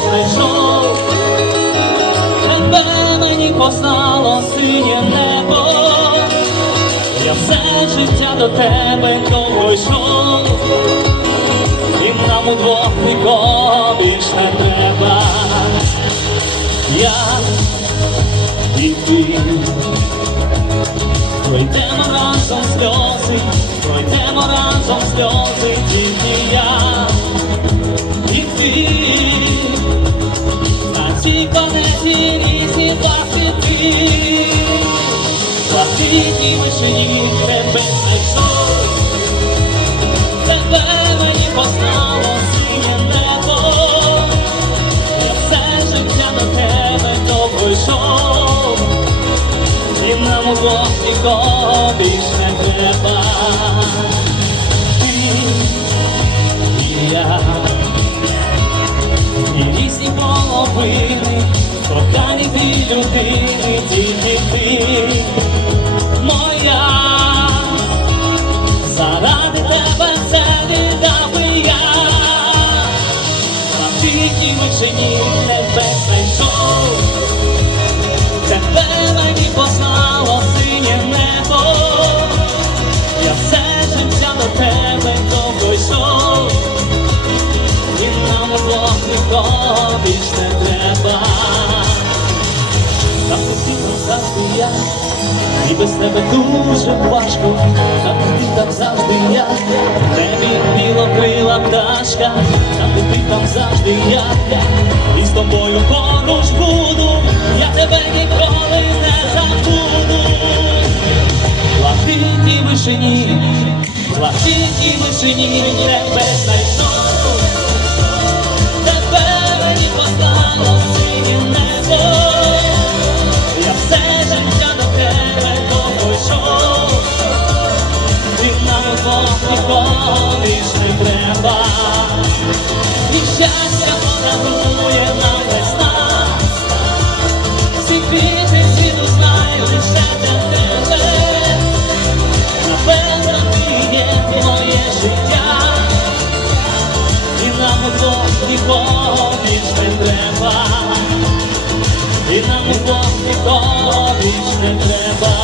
знайшов, тебе мені послало синє небо, я все життя до тебе довго і нам удвох нікого більш не треба. Я і ти. Пройдемо разом сльози, пройдемо разом сльози, тільки я пластики вишені тебе знайшов, тебе мені послало синє небо, я все життя до тебе довго йшов. І нам удвох нікого більш не треба. Ти і я, і різні половини, кохані дві людини, ті небесний шов. Тебе мені послало синє небо, я все життя до тебе довго йшов, і нам Бог нікого більш не треба. Без тебе дуже важко, там ти там завжди я, в небі білокрила пташка, там ти там завжди я, і з тобою поруч буду, я тебе ніколи не забуду. Блакитній вишині, блакитній вишині, тебе то не треба, і нам любов, і то більш не треба.